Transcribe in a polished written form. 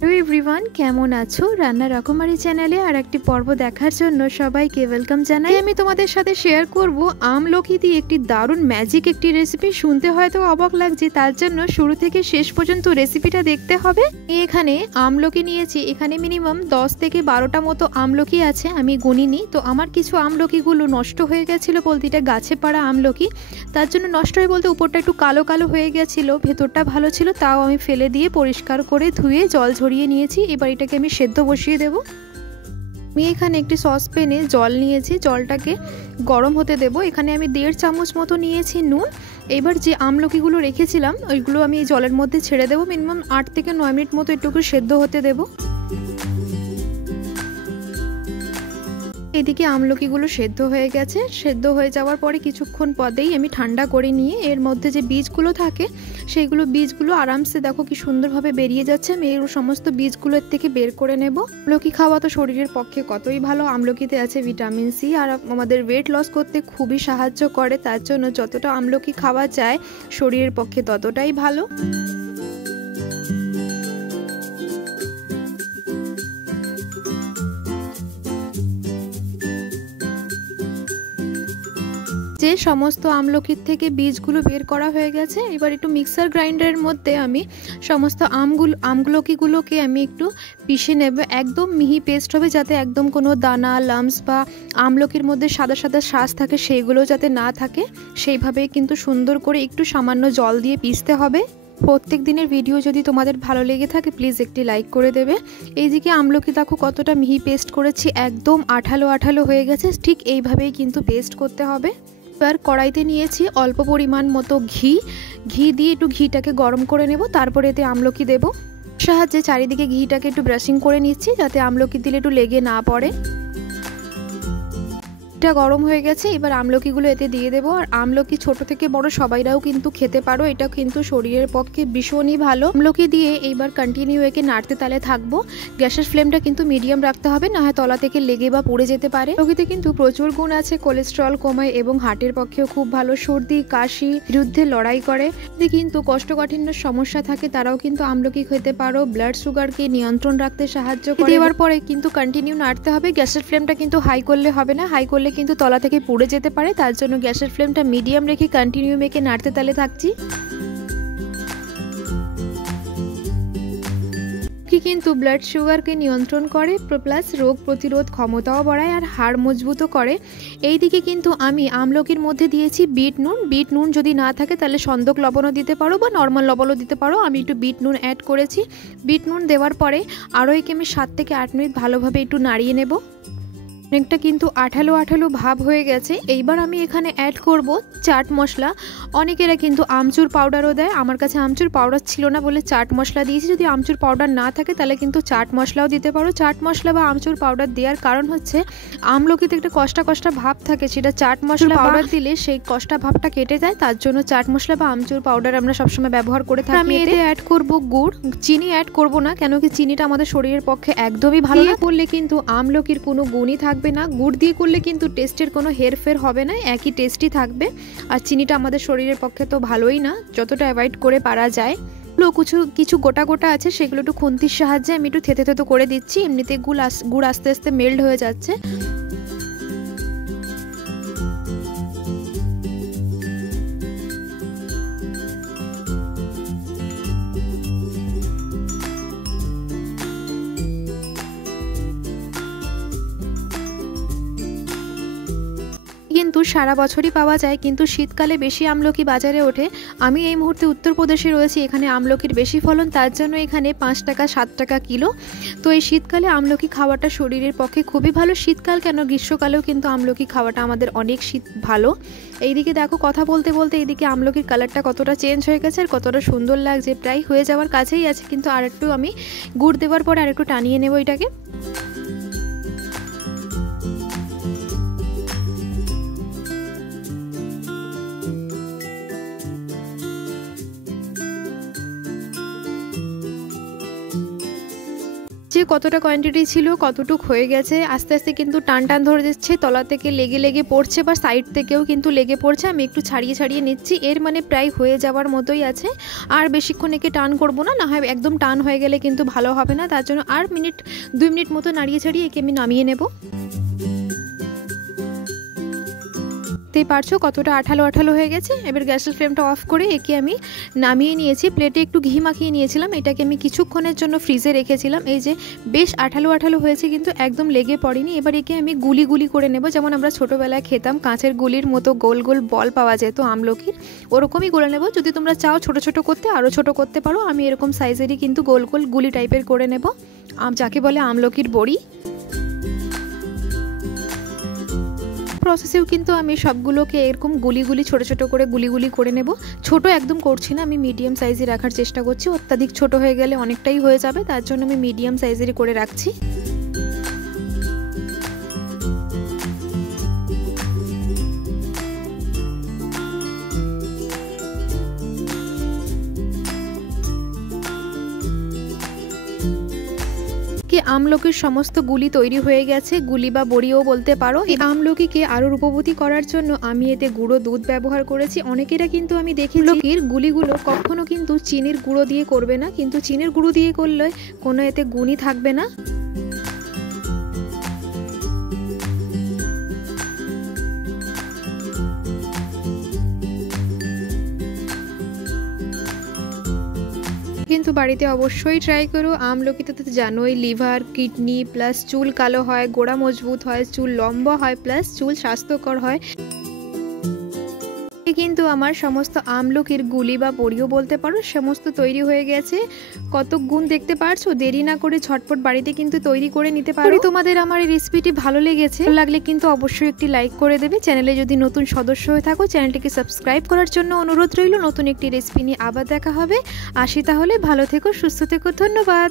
Hello everyone, কেমন আছো? রান্না রকমারি চ্যানেলে আর একটি পর্ব দেখার জন্য সবাইকে ওয়েলকাম জানাই। আমি তোমাদের সাথে শেয়ার করব আমলকি দিয়ে একটি দারুণ ম্যাজিক একটি রেসিপি। শুনতে হয়তো অবাক লাগছে, তার জন্য শুরু থেকে শেষ পর্যন্ত রেসিপিটা দেখতে হবে। এখানে আমলকি নিয়েছি, এখানে মিনিমাম 10 থেকে 12টা মতো আমলকি আছে, আমি গুনিনি। তো আমার কিছু আমলকিগুলো নষ্ট হয়ে গেছিলো, বলতে এটা গাছে পাড়া আমলকি, তার জন্য নষ্ট হয়ে বলতে উপরটা একটু কালো কালো হয়ে গেছিলো, ভেতরটা ভালো ছিল, তাও আমি ফেলে দিয়ে পরিষ্কার করে ধুয়ে জল ঝরিয়ে নিয়েছি। এবার এটাকে আমি সেদ্ধ বসিয়ে দেব। আমি এখানে একটি সসপ্যানে জল নিয়েছি, জলটাকে গরম হতে দেব। এখানে আমি 1.5 চামচ মতো নিয়েছি নুন। এবার যে আমলকিগুলো রেখেছিলাম ওইগুলো আমি এই জলের মধ্যে ছেড়ে দেবো। মিনিমাম 8 থেকে 9 মিনিট মতো একটু সেদ্ধ হতে দেব। এদিকে আমলকিগুলো সেদ্ধ হয়ে গেছে। সেদ্ধ হয়ে যাওয়ার পরে কিছুক্ষণ পরেই আমি ঠান্ডা করে নিয়ে এর মধ্যে যে বীজগুলো থাকে সেইগুলো বীজগুলো আরামসে দেখো কি সুন্দরভাবে বেরিয়ে যাচ্ছে। আমি এর সমস্ত বীজগুলোর থেকে বের করে নেব। আমলকি খাওয়া তো শরীরের পক্ষে কতই ভালো। আমলকিতে আছে ভিটামিন সি, আর আমাদের ওয়েট লস করতে খুবই সাহায্য করে। তার জন্য যতটা আমলকি খাওয়া যায় শরীরের পক্ষে ততটাই ভালো। যে সমস্ত আমলকির থেকে বীজগুলো বের করা হয়ে গেছে, এবার একটু মিক্সার গ্রাইন্ডারের মধ্যে আমি সমস্ত আমলকিগুলোকে আমি একটু পিষে নেব। একদম মিহি পেস্ট হবে, যাতে একদম কোনো দানা লাম্পস বা আমলকির মধ্যে সাদা সাদা শ্বাস থাকে সেইগুলো যাতে না থাকে, সেইভাবে কিন্তু সুন্দর করে একটু সামান্য জল দিয়ে পিষতে হবে। প্রত্যেক দিনের ভিডিও যদি তোমাদের ভালো লেগে থাকে প্লিজ একটি লাইক করে দেবে। এইদিকে আমলকি দেখো কতটা মিহি পেস্ট করেছি, একদম আঠালো আঠালো হয়ে গেছে। ঠিক এইভাবেই কিন্তু পেস্ট করতে হবে। এবার কড়াইতে নিয়েছি অল্প পরিমাণ মতো ঘি দিয়ে একটু ঘিটাকে গরম করে নেব। তারপরে এতে আমলকি দেব। সাহায্যে চারিদিকে ঘিটাকে একটু ব্রাশিং করে নিচ্ছি, যাতে আমলকি দিলে একটু লেগে না পড়ে। এটা গরম হয়ে গেছে, এবার আমলকিগুলো এতে দিয়ে দেবো। আর আমলকি ছোট থেকে বড় সবাইরাও কিন্তু খেতে পারো, এটা কিন্তু শরীরের পক্ষে ভীষণই ভালো। আমলকি দিয়ে এইবার কন্টিনিউ একে নাড়তে তালে থাকবো। গ্যাসের ফ্লেমটা কিন্তু মিডিয়াম রাখতে হবে, না হয় তলা থেকে লেগে বা পুড়ে যেতে পারে। আমলকিতে কিন্তু প্রচুর গুণ আছে, কোলেস্ট্রল কমায় এবং হার্টের পক্ষেও খুব ভালো। সর্দি কাশি বিরুদ্ধে লড়াই করে। যদি কিন্তু কোষ্ঠকাঠিন্য সমস্যা থাকে তারাও কিন্তু আমলকি খেতে পারো। ব্লাড সুগারকে নিয়ন্ত্রণ রাখতে সাহায্য করে। দেওয়ার পরে কিন্তু কন্টিনিউ নাড়তে হবে। গ্যাসের ফ্লেমটা কিন্তু হাই করলে হবে না, হাই করলে কিন্তু তলা থেকে পুড়ে যেতে পারে। তার জন্য গ্যাসের ফ্লেমটা মিডিয়াম রেখে কন্টিনিউ মেখে নাড়তে তালে থাকছি। কিন্তু ব্লাড সুগারকে নিয়ন্ত্রণ করে, প্লাস রোগ প্রতিরোধ ক্ষমতাও বাড়ায় আর হাড় মজবুতও করে। এইদিকে কিন্তু আমি আমলকির মধ্যে দিয়েছি বিট নুন। বিট নুন যদি না থাকে তাহলে সন্দক লবণও দিতে পারো বা নর্মাল লবণও দিতে পারো। আমি একটু বিট নুন অ্যাড করেছি। বিট নুন দেওয়ার পরে আরও একে আমি 7 থেকে 8 মিনিট ভালোভাবে একটু নাড়িয়ে নেব। অনেকটা কিন্তু আঠালো আঠালো ভাব হয়ে গেছে। এইবার আমি এখানে অ্যাড করব চাট মশলা। অনেকেরা কিন্তু আমচুর পাউডারও দেয়, আমার কাছে আমচুর পাউডার ছিল না বলে চাট মশলা দিয়েছি। যদি আমচুর পাউডার না থাকে তাহলে কিন্তু চাট মশলাও দিতে পারো। চাট মশলা বা আমচুর পাউডার দেওয়ার কারণ হচ্ছে আমলকিতে একটা কষ্টা কষ্টা ভাব থাকে, সেটা চাট মশলা পাউডার দিলে সেই কষ্টা ভাবটা কেটে যায়। তার জন্য চাট মশলা বা আমচুর পাউডার আমরা সবসময় ব্যবহার করে থাকি। আমি এতে অ্যাড করব গুড়, চিনি অ্যাড করব না, কেন কি চিনিটা আমাদের শরীরের পক্ষে একদমই ভালো না। করলে কিন্তু আমলকির কোনো গুণই থাকবে না। গুড় দিয়ে করলে কিন্তু টেস্টের কোনো হেরফের হবে না, একই টেস্টই থাকবে। আর চিনিটা আমাদের শরীরের পক্ষে তো ভালোই না, যতটা অ্যাভয়েড করে পারা যায়। কিছু গোটা গোটা আছে, সেগুলো একটু খুন্তির সাহায্যে আমি একটু থেতো থেতো করে দিচ্ছি। এমনিতে গুড় আস্তে আস্তে মেল্ট হয়ে যাচ্ছে। কিন্তু সারা বছরই পাওয়া যায়, কিন্তু শীতকালে বেশি আমলকি বাজারে ওঠে। আমি এই মুহূর্তে উত্তরপ্রদেশে রয়েছি, এখানে আমলকির বেশি ফলন, তার জন্য এখানে 5 টাকা 7 টাকা কিলো। তো এই শীতকালে আমলকি খাওয়াটা শরীরের পক্ষে খুবই ভালো। শীতকাল কেন, গ্রীষ্মকালেও কিন্তু আমলকি খাওয়াটা আমাদের অনেক ভালো। এইদিকে দেখো কথা বলতে বলতে এইদিকে আমলকির কালারটা কতটা চেঞ্জ হয়ে গেছে আর কতটা সুন্দর লাগছে, প্রায় হয়ে যাওয়ার কাছেই আছে। কিন্তু আরেকটু আমি গুড় দেওয়ার পরে আরেকটু টানিয়ে নেব এটাকে। যে কতটা কোয়ান্টিটি ছিল কতটুক হয়ে গেছে, আস্তে আস্তে কিন্তু টান টান ধরে যাচ্ছে, তলা থেকে লেগে লেগে পড়ছে বা সাইড থেকেও কিন্তু লেগে পড়ছে। আমি একটু ছাড়িয়ে ছাড়িয়ে নিচ্ছি, এর মানে প্রায় হয়ে যাওয়ার মতোই আছে। আর বেশিক্ষণ একে টান করব না, না হয় একদম টান হয়ে গেলে কিন্তু ভালো হবে না। তার জন্য আর 2 মিনিট মতো নাড়িয়ে ছাড়িয়ে একে আমি নামিয়ে নেব। দেখতেই পারছো কতটা আঠালো আঠালো হয়ে গেছে। এবার গ্যাসের ফ্লেমটা অফ করে একে আমি নামিয়ে নিয়েছি। প্লেটে একটু ঘি মাখিয়ে নিয়েছিলাম, এটাকে আমি কিছুক্ষণের জন্য ফ্রিজে রেখেছিলাম। এই যে বেশ আঠালো আঠালো হয়েছে, কিন্তু একদম লেগে পড়েনি। এবার একে আমি গুলি গুলি করে নেব, যেমন আমরা ছোটোবেলায় খেতাম কাঁচের গুলির মতো গোল গোল বল পাওয়া যেত আমলকির, ওরকমই গুলে নেব। যদি তোমরা চাও ছোট ছোট করতে আরও ছোট করতে পারো, আমি এরকম সাইজেরই কিন্তু গোল গোল গুলি টাইপের করে নেব, যাকে বলে আমলকির বড়ি। প্রসেসেও কিন্তু আমি সবগুলোকে এরকম গুলি গুলি ছোট ছোট করে গুলি গুলি করে নেব। ছোট একদম করছি না, আমি মিডিয়াম সাইজে রাখার চেষ্টা করছি। অত্যাধিক ছোট হয়ে গেলে অনেকটাই হয়ে যাবে, তার জন্য আমি মিডিয়াম সাইজেরই করে রাখছি। আমলকির সমস্ত গুলি তৈরি হয়ে গেছে, গুলি বা বড়িও বলতে পারো। এই আমলকিকে আরো রূপবতী করার জন্য আমি এতে গুঁড়ো দুধ ব্যবহার করেছি। অনেকেরা কিন্তু আমি দেখি আমলকির গুলিগুলো কখনো কিন্তু চিনির গুঁড়ো দিয়ে করবে না, কিন্তু চিনির গুঁড়ো দিয়ে করলে কোনো এতে গুণই থাকবে না। কিন্তু বাড়িতে অবশ্যই ট্রাই করো। আমলকিতে তো জানোই লিভার, কিডনি প্লাস চুল কালো হয়, গোড়া মজবুত হয়, চুল লম্বা হয়, প্লাস চুল স্বাস্থ্যকর হয়। কিন্তু আমার সমস্ত আমলকির গুলি বা বড়িও বলতে পারো সমস্ত তৈরি হয়ে গেছে। কত গুণ দেখতে পারছো, দেরি না করে ঝটপট বাড়িতে কিন্তু তৈরি করে নিতে পারো। তোমাদের আমার এই রেসিপিটি ভালো লেগেছে লাগলে কিন্তু অবশ্যই একটি লাইক করে দেবে। চ্যানেলে যদি নতুন সদস্য হয়ে থাকো চ্যানেলটিকে সাবস্ক্রাইব করার জন্য অনুরোধ রইল। নতুন একটি রেসিপি নিয়ে আবার দেখা হবে। আসি তাহলে, ভালো থেকো, সুস্থ থেকো, ধন্যবাদ।